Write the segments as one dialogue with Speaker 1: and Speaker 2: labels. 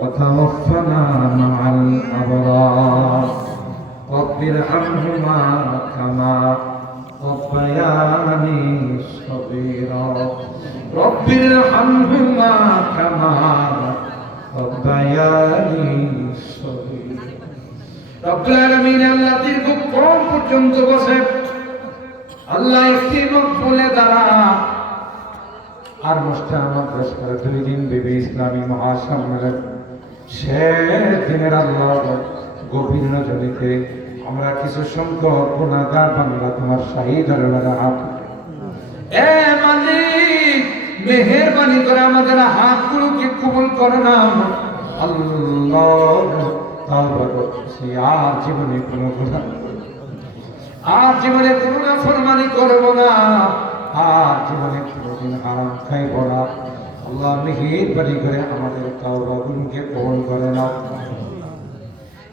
Speaker 1: وتوفنا مع الأبرار رب ارحمهما كما ربياني صغيرا رب ارحمهما كما ربياني صغيرا رب العالمين আল্লাহ দীর্ঘক্ষণ পর্যন্ত বসে আল্লাহ একটি মুখ বলে দাঁড়া আর মুস্তান মাদ্রাসার দুই দিন বিবি ইসলামী মহাসম্মেলন শেষ দিনের আল্লাহ গভীর নজরিতে আমরা কিছু সংখ্যক গুণাগার বাংলা তোমার শাহী দরবারে হাত এ মালিক, মেহেরবানি করে আমাদের হাতগুলোকে কবুল করে না। আল্লাহ আর জীবনে কোনো আর জীবনে কোনো না ফরমানি করব না। আর জীবনে কোনোদিন হারাম খাইব না। আল্লাহ মিহির বাড়ি করে আমাদের তাওবা গুলোকে করে না।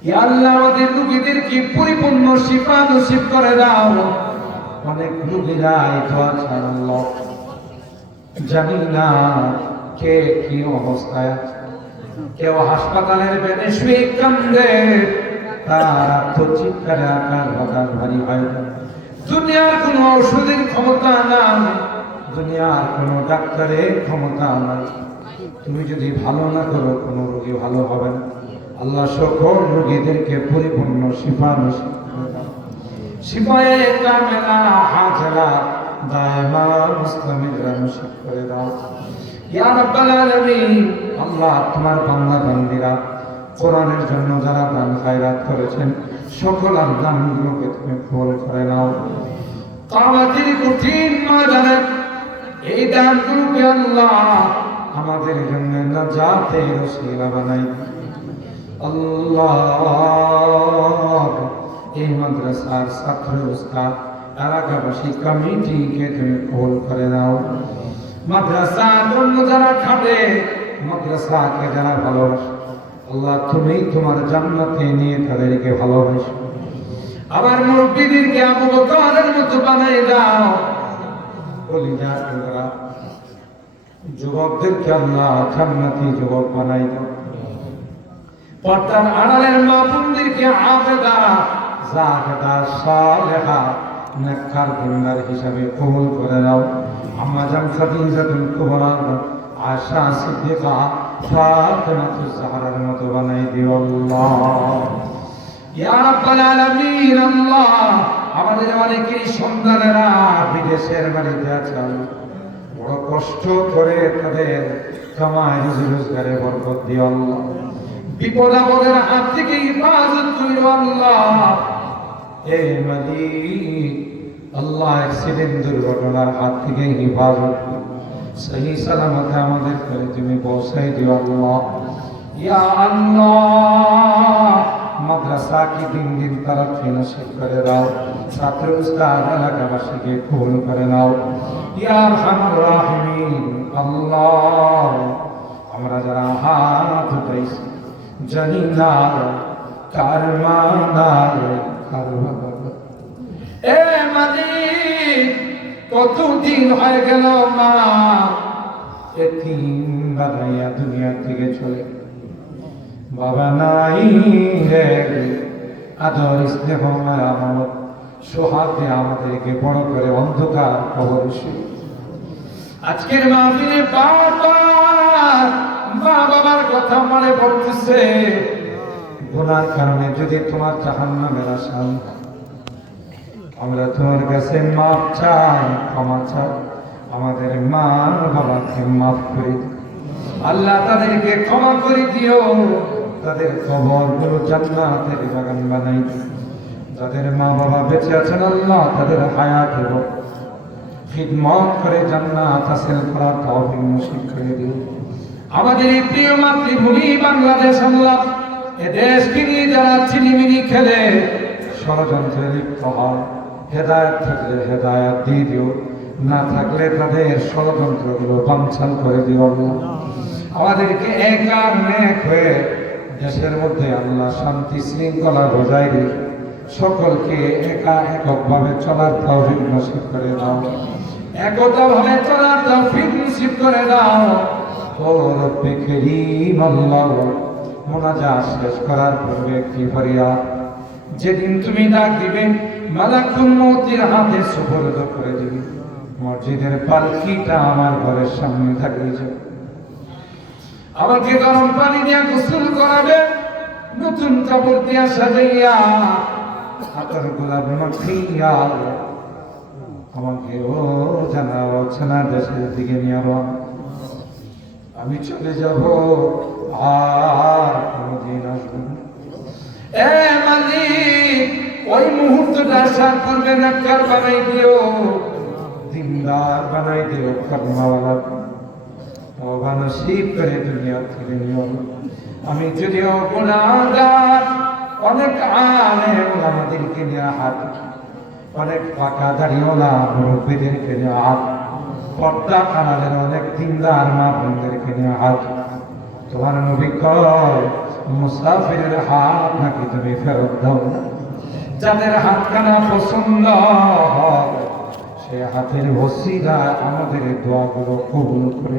Speaker 1: ইয়া আল্লাহ আমাদের রুগীদেরকে পরিপূর্ণ শিফা নসিব করে দাও। অনেক রুগীরা আল্লাহ। জানি না কে কি অবস্থায় কেউ হাসপাতালের বেডে শুয়ে কান্দে, তার আত্মচিৎকারে আকার ভারী হয় দুনিয়ার কোনো ওষুধের ক্ষমতা নাই। দুনিয়ার কোনো ডাক্তারের ক্ষমতা নাই তুমি যদি ভালো না করো, কোনো রোগী ভালো হবে না। আল্লাহ সকল রোগীদেরকে পরিপূর্ণ শিফা। শিফায়ে কামেলা হাজরা দায়মা মুসলিমের করে দাও। আল্লাহ তোমার বান্দা বান্দিরা, কোরআনের জন্য যারা দান খায়রাত করেছেন, সকল দানগুলোকে তুমি কবুল করে নাও। কামাতের কঠিন ময়দানে এই দানগুলোকে আল্লাহ, আমাদের জন্য নাজাতের ওসিলা বানাই আল্লাহ, এই মাদ্রাসার ছাত্র উস্তাদ, এলাকাবাসী কমিটিকে তুমি কবুল করে নাও। মাদ্রাসা জন্য যারা খাবে, মাদ্রাসাকে যারা ভালোবাসে, আল্লাহ তুমি তোমার জান্নাতে নিয়ে তাদেরকে ভালোবাসো। আবার মুরব্বীদেরকে আবু বকরের মতো বানাই দাও। যা তোমরা যুবকদেরকে যুবক বানাই দাও। পর্দার আড়ালের মা বোনদেরকে আবেদা জাহেদা সালেহা, নেককার গুন্ডার হিসাবে কবুল করে দাও আম্মা জান খাদিজাতুল আশা সিদ্দিকা জাহরার মতো বানাই দিও আল্লাহ। ইয়া রাব্বাল আলামিন, আল্লাহ আমাদের অনেকেই সন্তানেরা বিদেশের বাড়িতে আছে আল্লাহ। বড় কষ্ট করে তাদের কামাই রুজি রোজগারে বরকত দিও আল্লাহ বিপদ আপদের হাত থেকে হিফাজত করিও আল্লাহ এ মালিক, আল্লাহ অ্যাক্সিডেন্ট দুর্ঘটনার হাত থেকে হিফাজত। সহি সালামতে আমাদের করে তুমি পৌঁছাই দিও আল্লাহ ইয়া আল্লাহ মাদ্রাসা কি দিন দিন তারা নসিব করে দাও ছাত্র উস্তাদ এলাকাবাসীকে কবুল করে নাও। ইয়া আরহামুর রাহিমিন, আল্লাহ। আমরা যারা হাত উঠাইছি জানি না কার মানার কার। এ মালিক কতদিন হয়ে গেল মা? এতিম বানাইয়া দুনিয়া থেকে চলে বাবা নাই রে, আদর স্নেহ সোহাতে আমাদেরকে বড় করে অন্ধকার শুরু আজকের মাহফিলে বারবার মা বাবার কথা মনে পড়তেছে। গুনার কারণে যদি তোমার জাহান্নামের আসাম, আমরা তোমার কাছে মাপ চাই, ক্ষমা চাই, আমাদের মা বাবাকে মাফ করে। আল্লাহ তাদেরকে ক্ষমা করে দিও। তাদের খবরগুলো জান্নাতের বাগান বানাই। যাদের মা বাবা বেঁচে আছেন আল্লাহ, তাদের হায়াত এবং খিদমত করে জান্নাত হাসিল করার তৌফিক নসিব করে দিও আমাদের এই প্রিয় মাতৃভূমি বাংলাদেশ আল্লাহ, এ দেশকে নিয়ে যারা ছিনিমিনি খেলে, ষড়যন্ত্রে লিপ্ত হয় হেদায়ত থাকলে হেদায়ত দিয়ে দিও, না থাকলে তাদের ষড়যন্ত্রগুলো বাঞ্ছাল করে দিও আল্লাহ। আমাদেরকে একার নেক হয়ে দেশের মধ্যে আল্লাহ শান্তি শৃঙ্খলা বজায় দিও সকলকে একা এককভাবে চলার তৌফিক নসিব করে দাও। একতা ভাবে চলার তৌফিক নসিব করে দাও। ও রব্বে করিম আল্লাহ, মোনাজাত শেষ করার পূর্বে একটি ফরিয়াদ। যেদিন তুমি ডাক দিবে, মালাকুল মৌতির হাতে সুপর্দ করে দিবে। মসজিদের পালকিটা আমার ঘরের সামনে থাকিয়ে যাবে। আমাকে গরম পানি দিয়া গোসল করাবে, নতুন কাপড় দিয়া সাজাইয়া হাতের গোলাপ মাখিয়া আমাকে ও জানা অচেনা দেশের দিকে নিয়ে। আমি চলে যাব, আর কোনদিন আসব। এ মালিক, ওই মুহূর্তটা আসার করবে না কার বানাই দিও, দিনদার বানাই দিও, কর্মওয়ালা অবানসিব করে দুনিয়া নিও আমি যদিও গুণাগার, অনেক আলে আমাদেরকে নিয়ে হাত, অনেক পাকা দাঁড়িয়েওলা মুরব্বীদেরকে নিয়ে হাত, পর্দা কানাদের অনেক দিনদার মা বোনদেরকে নিয়ে হাত। তোমার নবী কয়, মুসাফিরের হাত নাকি তুমি ফেরত দাও যাদের হাতখানা পছন্দ সে হাতের ওসিলা আমাদের দোয়াগুলো কবুল করে